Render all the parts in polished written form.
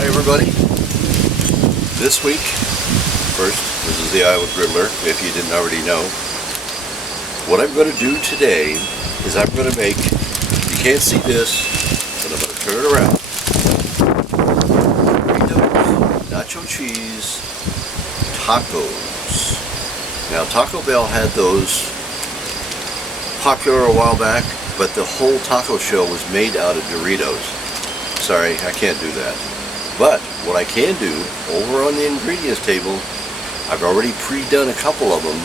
Hi everybody. This week, first, this is the Iowa Griddler, if you didn't already know. What I'm going to do today is I'm going to make, you can't see this, but I'm going to turn it around. Doritos Nacho Cheese tacos. Now Taco Bell had those popular a while back, but the whole taco shell was made out of Doritos. Sorry, I can't do that. But what I can do, over on the ingredients table, I've already pre-done a couple of them.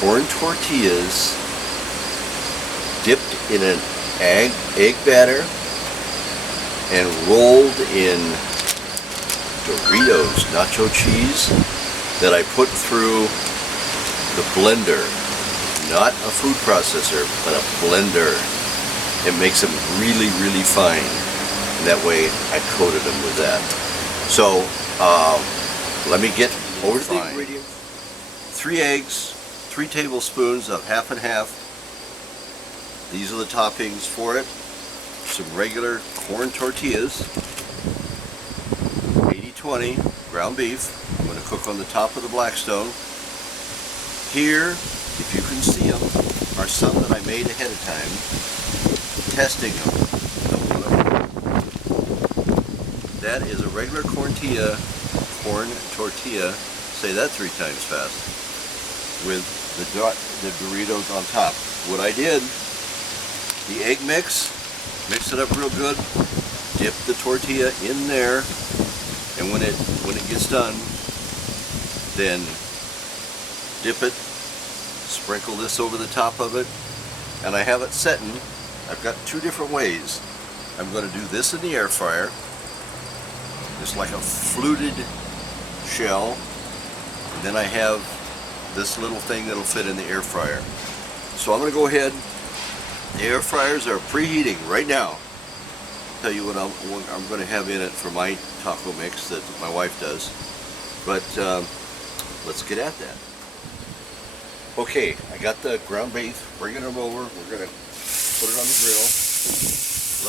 Corn tortillas dipped in an egg batter and rolled in Doritos Nacho Cheese that I put through the blender. Not a food processor, but a blender. It makes them really, really fine. And that way I coated them with that. So let me get over to the ingredients. 3 eggs, 3 tablespoons of half and half. These are the toppings for it. Some regular corn tortillas. 80-20 ground beef. I'm going to cook on the top of the Blackstone. Here, if you can see them, are some that I made ahead of time, testing them. That is a regular corn tortilla, say that 3 times fast, with the Doritos on top. What I did, the egg mix it up real good, dip the tortilla in there, and when it gets done, then dip it, sprinkle this over the top of it, and I have it setting. I've got 2 different ways. I'm going to do this in the air fryer. It's like a fluted shell, and then I have this little thing that'll fit in the air fryer. So I'm going to go ahead. The air fryers are preheating right now. I'll tell you what I'm going to have in it for my taco mix that my wife does. But let's get at that. Okay, I got the ground beef, bringing them over. We're going to put it on the grill.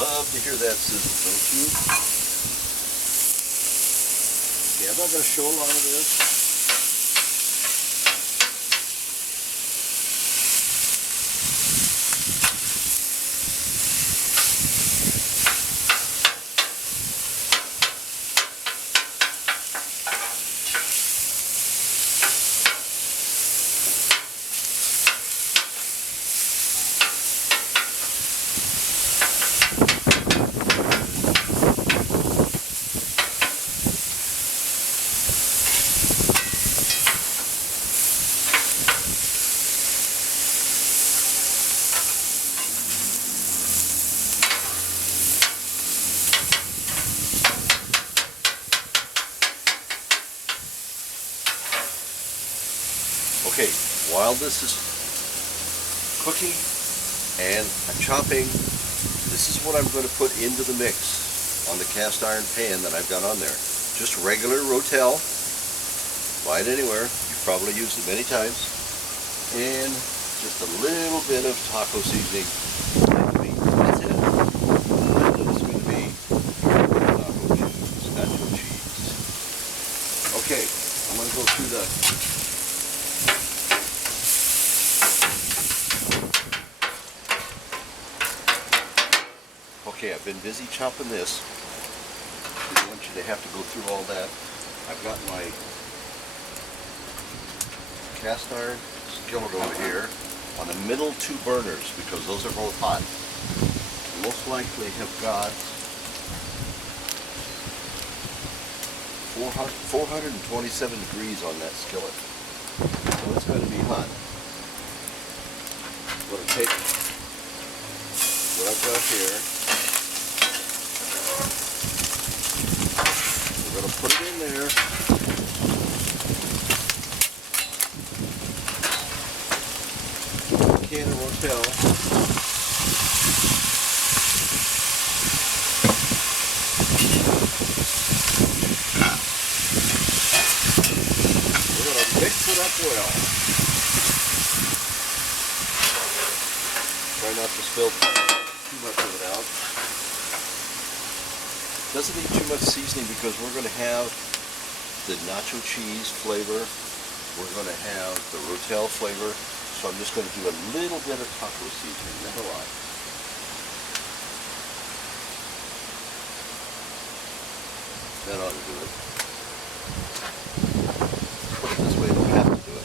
Love to hear that sizzle, don't you? Okay, I'm not going to show a lot of this. Okay, while this is cooking and I'm chopping, this is what I'm going to put into the mix on the cast iron pan that I've got on there. Just regular Rotel, buy it anywhere, you've probably used it many times, and just a little bit of taco seasoning. That's it. That is going to be nacho cheese. Okay, I'm going to go through the Okay, I've been busy chopping this. I don't want you to have to go through all that. I've got my cast iron skillet over here on the middle 2 burners because those are both hot. Most likely have got 427 degrees on that skillet. So it's going to be hot. I'm going to take what I've got here. We're going to put it in there. Can of Rotel. We're going to mix it up well. Try not to spill too much of it out. Doesn't need too much seasoning because we're going to have the nacho cheese flavor. We're going to have the rotel flavor. So I'm just going to do a little bit of taco seasoning, not a lot. That ought to do it. Put it this way, don't have to do it.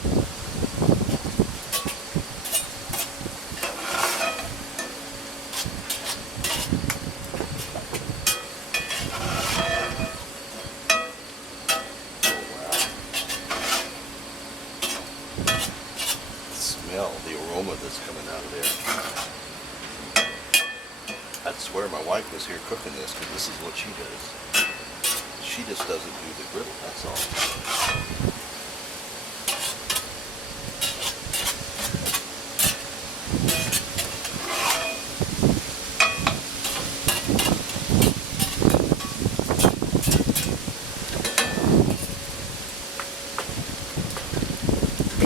Smell the aroma that's coming out of there. I'd swear my wife was here cooking this because this is what she does. She just doesn't do the griddle, that's all.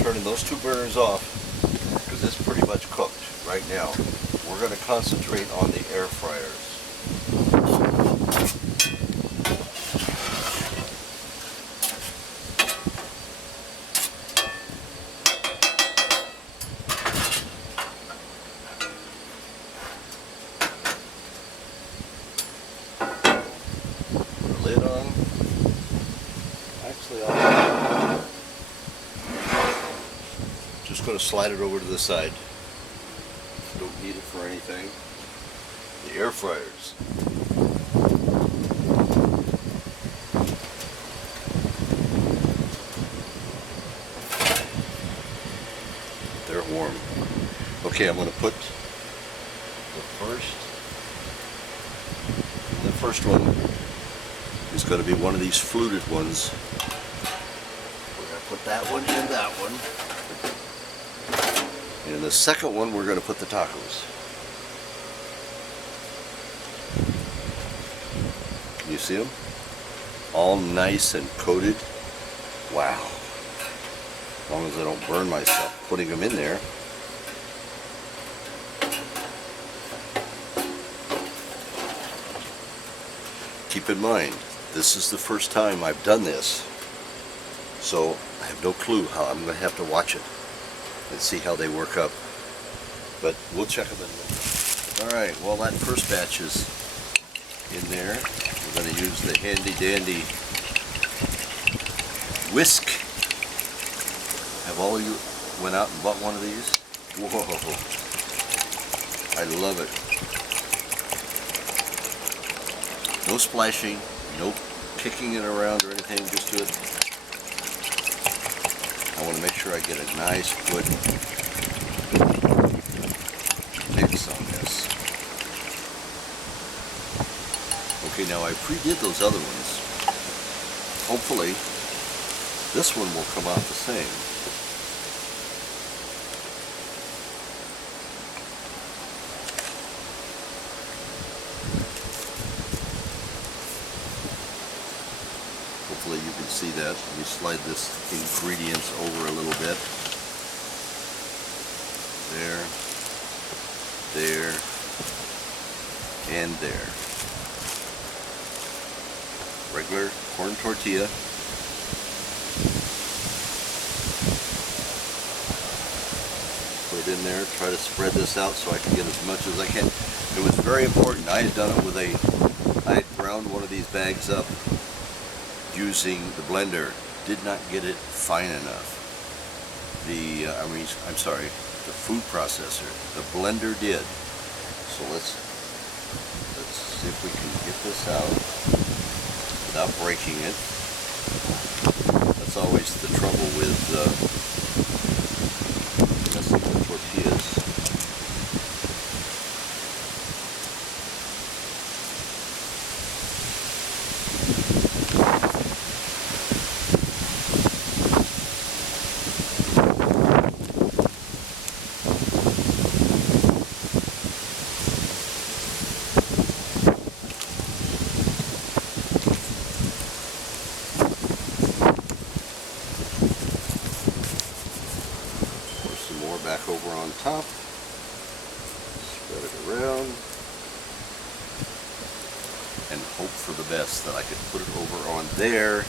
Turning those two burners off because it's pretty much cooked right now. We're going to concentrate on the air fryers. Put a lid on. Actually, I'll just going to slide it over to the side. Don't need it for anything. The air fryers. They're warm. Okay, I'm going to put the first one is going to be one of these fluted ones. We're going to put that one in that one. And in the second one, we're going to put the tacos. Can you see them? All nice and coated. Wow. As long as I don't burn myself putting them in there. Keep in mind, this is the first time I've done this. So I have no clue how I'm going to have to watch it and see how they work up, but we'll check them in a minute. Alright, well that first batch is in there. We're going to use the handy dandy whisk. Have all of you went out and bought one of these? Whoa, I love it. No splashing, no kicking it around or anything, just do it. I want to make sure I get a nice good mix on this. Okay, now I pre-did those other ones. Hopefully this one will come out the same. Hopefully you can see that. Let me slide this ingredients over a little bit. There, there, and there. Regular corn tortilla. Put it in there, try to spread this out so I can get as much as I can. It was very important. I had done it with I had ground one of these bags up using the blender. Did not get it fine enough. I'm sorry, the food processor. The blender did. So let's see if we can get this out without breaking it. That's always the trouble with messing with tortillas. and hope for the best that I could put it over on there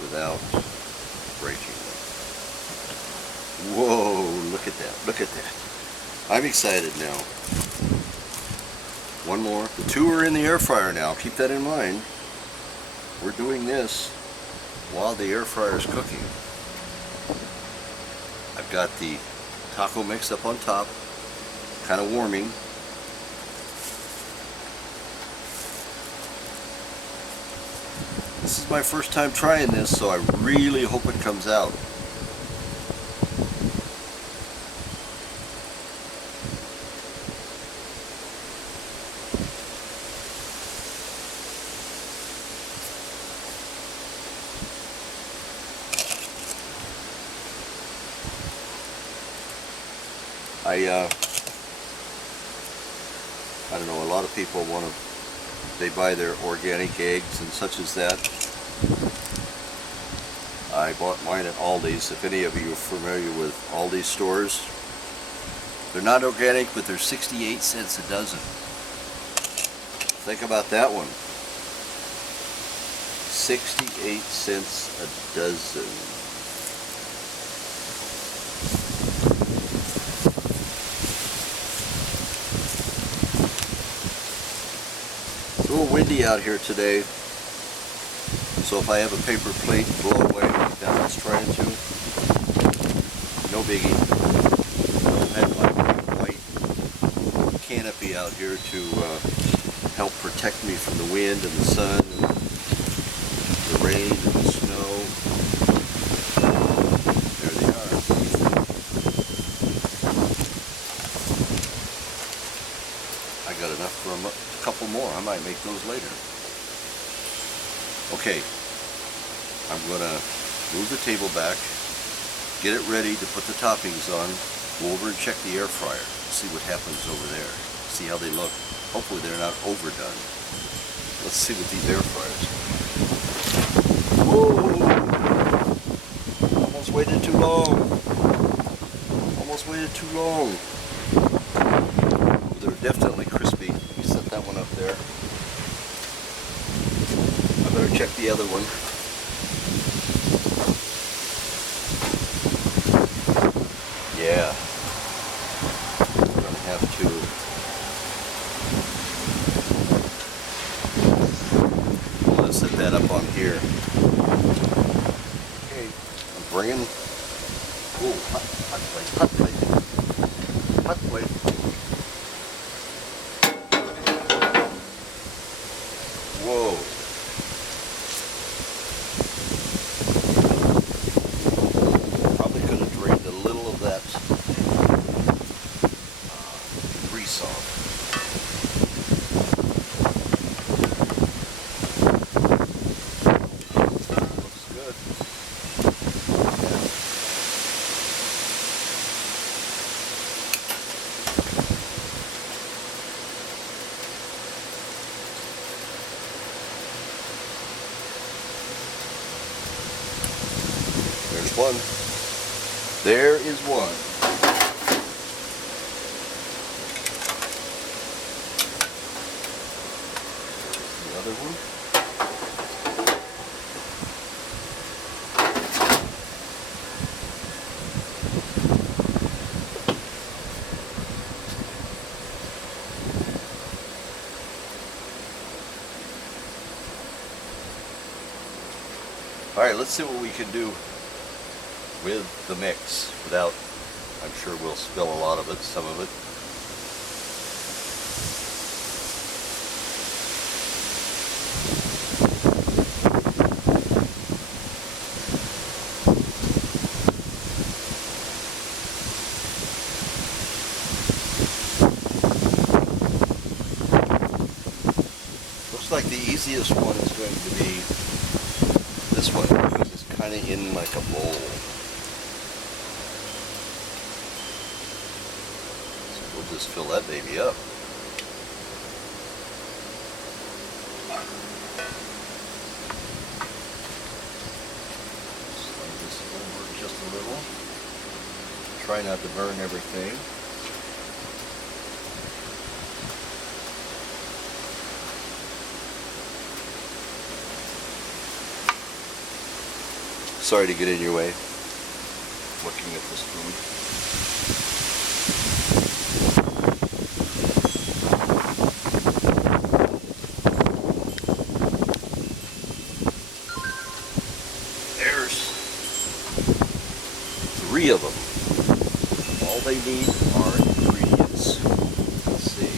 without breaking it. Whoa, look at that, look at that. I'm excited now. One more. The two are in the air fryer now, keep that in mind. We're doing this while the air fryer is cooking. I've got the taco mix up on top, kind of warming. This is my first time trying this, so I really hope it comes out. I don't know, a lot of people they buy their organic eggs and such as that. I bought mine at Aldi's. If any of you are familiar with Aldi stores, they're not organic, but they're 68 cents a dozen. Think about that one. 68 cents a dozen. It's a little windy out here today, so if I have a paper plate blow away like that one's trying to, no biggie. I have my white canopy out here to help protect me from the wind and the sun and the rain and the snow. There they are. I got enough for a couple more. I might make those later. Okay, I'm gonna move the table back, get it ready to put the toppings on, go over and check the air fryer, see what happens over there, see how they look. Hopefully they're not overdone. Let's see what these air fryers. Whoa! Almost waited too long. Almost waited too long. They're definitely crispy. Let me set that one up there. I better check the other one. Yeah. I'm gonna have to. Let's set that up on here. Okay. I'm bringing. Ooh, hot plate, hot plate, hot plate. Whoa. Probably could have drained a little of that grease off. Looks good. Yeah. There's one. There is one. The other one. All right, let's see what we can do with the mix without, I'm sure we'll spill a lot of it, some of it. Looks like the easiest one is going to be this one, because it's kind of in like a bowl. So we'll just fill that baby up. Slide this over just a little. Try not to burn everything. sorry to get in your way. Looking at this food. There's 3 of them. All they need are ingredients. Let's see.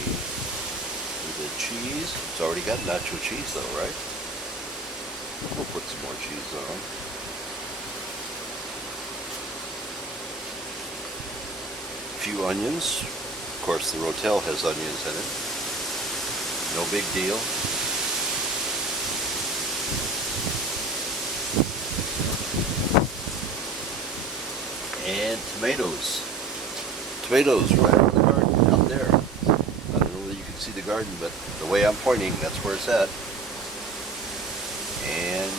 The cheese. It's already got nacho cheese though, right? We'll put some more cheese on. A few onions. Of course, the Rotel has onions in it. No big deal. And tomatoes. Tomatoes right out in the garden, out there. I don't know whether you can see the garden, but the way I'm pointing, that's where it's at. And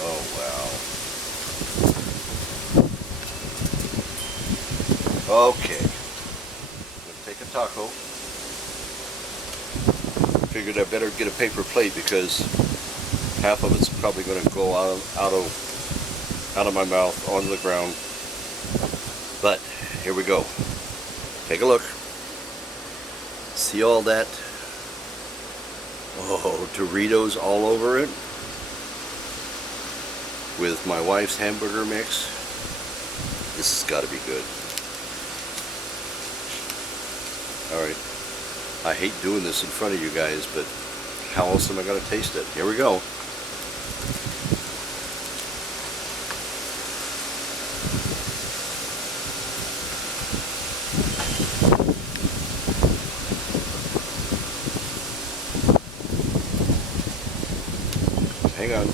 oh wow. Okay. I'm gonna take a taco. Figured I better get a paper plate because half of it's probably going to go out of my mouth on the ground. But here we go. Take a look. See all that? Oh, Doritos all over it. With my wife's hamburger mix. This has got to be good. Alright. I hate doing this in front of you guys, but how else am I going to taste it? Here we go. Hang on.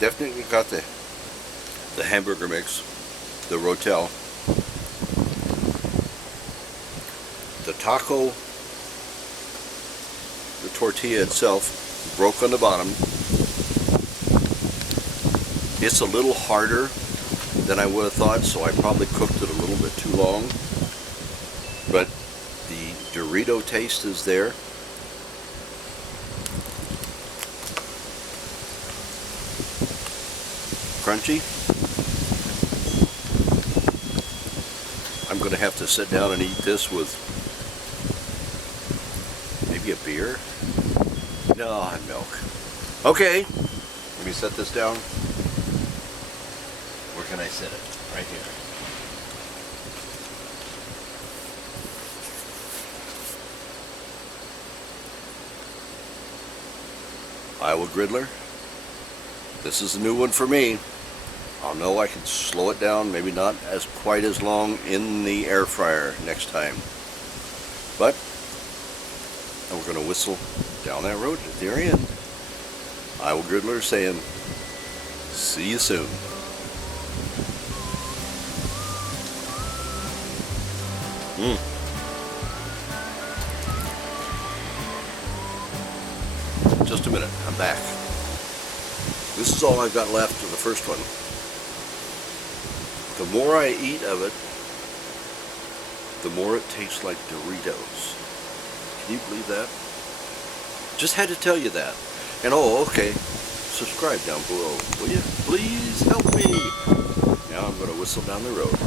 Definitely got the hamburger mix, the Rotel, the taco, the tortilla itself broke on the bottom. It's a little harder than I would have thought, so I probably cooked it a little bit too long, but the Dorito taste is there. Crunchy. I'm going to have to sit down and eat this with maybe a beer. No, milk. Okay, let me set this down. Where can I set it? Right here. Iowa Griddler. This is a new one for me. I'll know I can slow it down, maybe not as quite as long in the air fryer next time. But we're going to whistle down that road at the very end. Iowa Griddler saying, see you soon. Just a minute, I'm back. This is all I've got left of the first one. The more I eat of it, the more it tastes like Doritos. Can you believe that? Just had to tell you that. And oh, okay, subscribe down below, will you? Please help me. Now I'm going to whistle down the road.